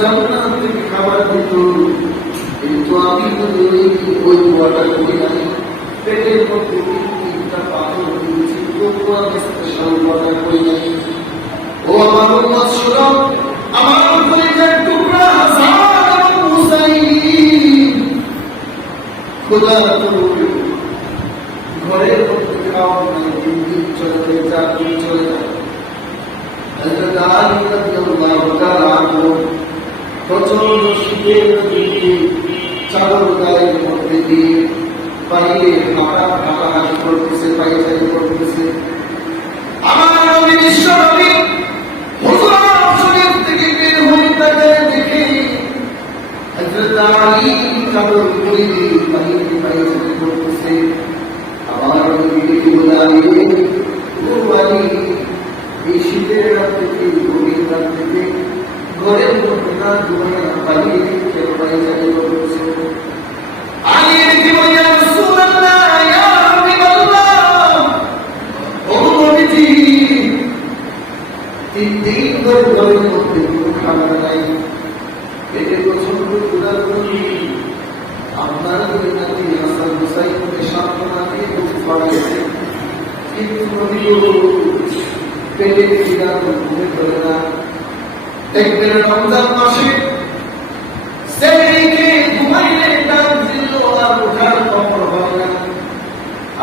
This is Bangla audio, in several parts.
জান্নাত থেকে খাবার দিত, কিন্তু আমি ওই দোয়াটা করি নাই। পেটের মধ্যে তিনটা পাথর দিয়েছি, তবু আমি স্পেশাল দোয়াটা করি নাই। ও আমার উম্মত শোনো, আমার কলিজার টুকরা হাসান এবং হুসাইন, খোদা তুমি ঘরের মধ্যে খাওয়া নাই, 3 দিন চলে যায়, 4 দিন চলে যায়। হযরত আলী রাদিয়াল্লাহু তাআলা আনহু প্রচন্ড শীতের দিনে চাদর গায়ের মধ্যে দিয়ে বাইরে হাঁটাহাঁটি করতেছে, পায়চারি করতেছে। আমার নবী বিশ্ব নবী হুজুর শরীফ থেকে বের হয়ে তাকে দেখে হযরত আলী চাদর খুলে দিয়ে বাইরে পায়চারি করতেছে। আমার নবী দেখে বললেন, ও আলী, এই শীতের রাত থেকে, গভীর রাত থেকে ঘরের মধ্যে না ঘুমিয়ে বাইরে কেউ পায়চারি করতেছে। আলী দেখে বললেন, ইয়া রাসূলুল্লাহ, ইয়া হাবিবাল্লাহ, ও নবীজি, 3 দিন ধরে ঘরের মধ্যে কোনো খাবার নাই, পেটে প্রচন্ড ক্ষুধা করি। আপনার দুই নাতি হাসান হুসাইনকে সান্ত্বনা দিয়ে বুক ছড়াইছে, কিন্তু নবী পেটে খিদা ঘুমে ধরে না। দেখবেন রমজান মাসে সেহরিকে ঘুমাইলে ডাক দিল আর ওঠার খবর হয় না।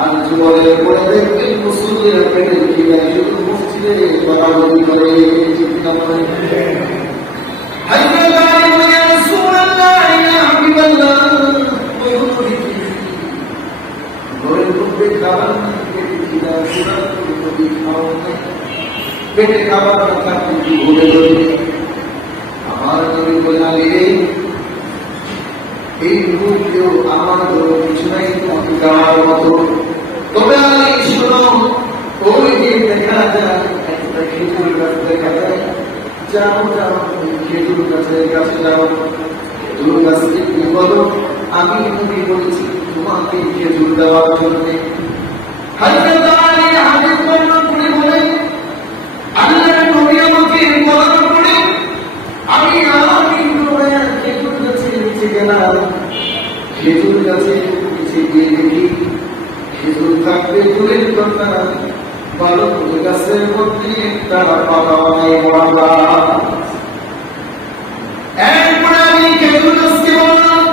আর জোয়ারের পরে দেখবেন মুসল্লিরা পেটে খিদায় শুধু মসজিদে বাড়াবাড়ি করে। হযরত আলী বলেন, ইয়া রাসূলুল্লাহ, ইয়া হাবিবাল্লাহ, ওই নবীজি ঘরের মধ্যে খাবার নাই, পেটে খিদা, সুরাত নবী খাওয়া নাই, পেটে খাবার না থাকলে কি ভুলে ধরবে? আমার নবী বললেন, এই মুহূর্তেও আমার ধরো কিছু নাই তোমাকে দেওয়ার মতো। তবে আলী শোনো, ওই যে দেখা যায় একটা খেজুর গাছ দেখা যায়, যাও যাও খেজুর গাছের কাছে যাও, খেজুর গাছকে কি বলো, আমি নবী বলেছি তোমাকে খেজুর দেওয়ার জন্য। হযরত আলী হাদিস বর্ণনা করে বলেন, আল্লাহর নবী আমাকে বলার পরে আমি খেজুর গাছের নিচে গেলাম। খেজুর গাছের নিচে গিয়ে দেখি খেজুর থাকবে দূরের কথা, ভালো করে গাছের মধ্যে একটা পাতা নাই। এরপরে আমি খেজুর গাছকে বললাম,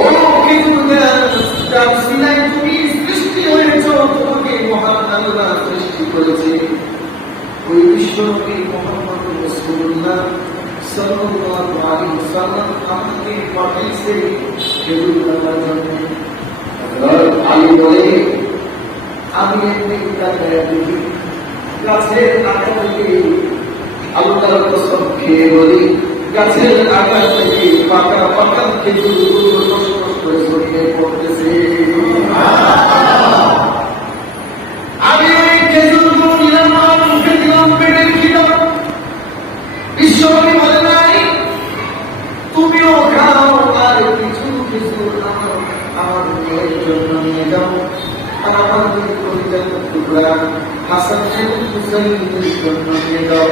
ও খেজুর গাছ, যার সিনায় তুমি সৃষ্টি হয়েছ, তোমাকে মহান আল্লাহ সৃষ্টি করেছে। ওই বিশ্বনবী মুহাম্মদ রাসূলুল্লাহ সাল্লাল্লাহু আলাইহি ওয়াসাল্লাম আমাকে পাঠিয়েছে খেজুর দেওয়ার জন্য। আলী বলে, আমি এমনি তাকায় দেখি গাছের আটা থেকে, আল্লাহর কসম খেয়ে বলি, গাছের আটা থেকে পাকা পাকা খেজুরগুলো কষ্ট করে ছড়িয়ে পড়তেছে। আমি ওই খেজুরগুলো নিলাম, মুখে দিলাম, পেটের খিদা। বিশ্বনবী বলে নাই, তুমিও খাও, আর কিছু কিছু আমার মেয়ের জন্য নিয়ে যাও, আর আমার কলিজার টুকরা হাসান এবং হুসাইনের জন্য নিয়ে যাও।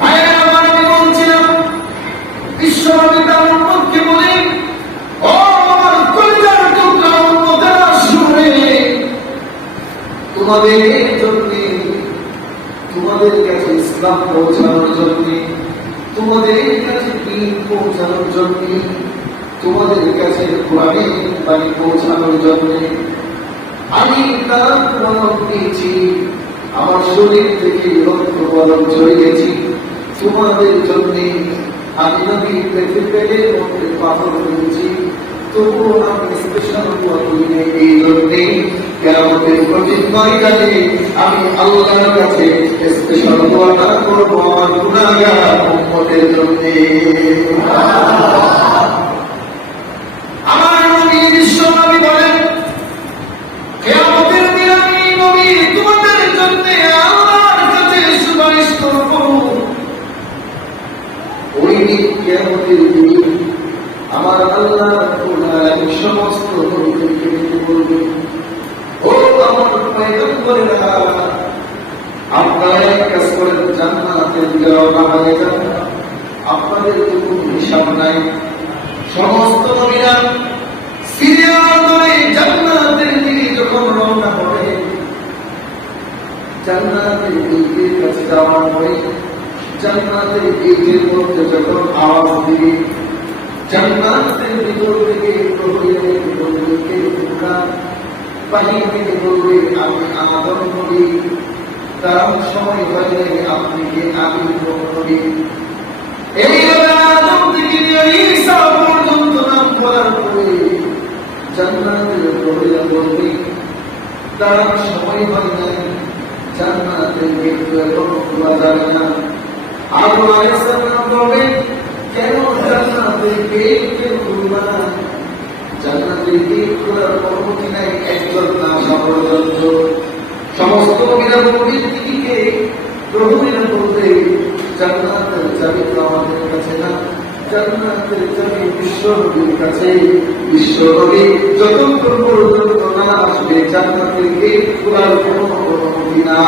ভাইরা আমার, আমি বলছিলাম, বিশ্বনবী তার উম্মতকে বলে, ও আমার কলিজার টুকরা উম্মতেরা, শুনে তোমাদের জন্য, তোমাদের কাছে ইসলাম পৌঁছানোর জন্য, তোমাদের কাছে দ্বীন পৌঁছানোর জন্য, তোমাদের কাছে কোরআনের বাণী পৌঁছানোর জন্য আমি তার মলম দিয়েছি, আমার শরীর থেকে রক্ত বরং ছড়িয়েছি তোমাদের জন্য। আমি নবী পেটের মধ্যে পাথর করেছি, তবুও আমি স্পেশাল দোয়া করি নাই। এই জন্যে কিয়ামতের কঠিন ময়দানে আমি আল্লাহর কাছে স্পেশাল দোয়াটা করব আমার গুনাহগার উম্মতের জন্য। আমার নবী বিশ্ব নবী বলেন, কিয়ামতের দিন আমি নবী তোমাদের জন্য আল্লাহর কাছে সুপারিশ করব। ওই দিন কিয়ামতের দিন আমার আল্লাহ সমস্ত নবীদেরকে ডেকে বলবে, ও আমার পয়গম্বরেরা, আপনারা এক কাজ করেন, জান্নাতে যাওয়া না হয়ে যান। তাদের তো কোনো হিসাব নাই। সমস্ত নবীরা সিরিয়াল ধরে জান্নাতের দিকে যখন রওনা করে, জান্নাতের গেটের কাছে যাওয়ার পরে জান্নাতের গেটের মধ্যে যখন আওয়াজ দিবে, জান্নাতের ভিতর থেকে প্রহরীদের বন্ধুকে বাহির থেকে বলবে, আমি আদম নবী, তার সময় হয়ে আপনি কে আমি নবী। এইভাবে আদম থেকে নিয়ে ঈসা পর্যন্ত নাম বলার পরে জান্নাতের প্রহরীরা বলবে, তার সময় হয় নাই, জান্নাতের গেট এখন খোলা যাবে না। আবু আলাইহিসসালাম বলবে, কেন জান্নাতের গেট কেন খুলবা না? জান্নাতের গেট খোলার অনুমতি নাই একজন না পর্যন্ত। সমস্ত নবীরা নবীর দিকে প্রহরীরা বলবে, জান্নাতের চাবি তো আমাদের কাছে না, জান্নাতের চাবি বিশ্ব নবীর কাছে। বিশ্ব নবী যতক্ষণ পর্যন্ত না আসবে জান্নাতের গেট খোলার কোনো অনুমতি না।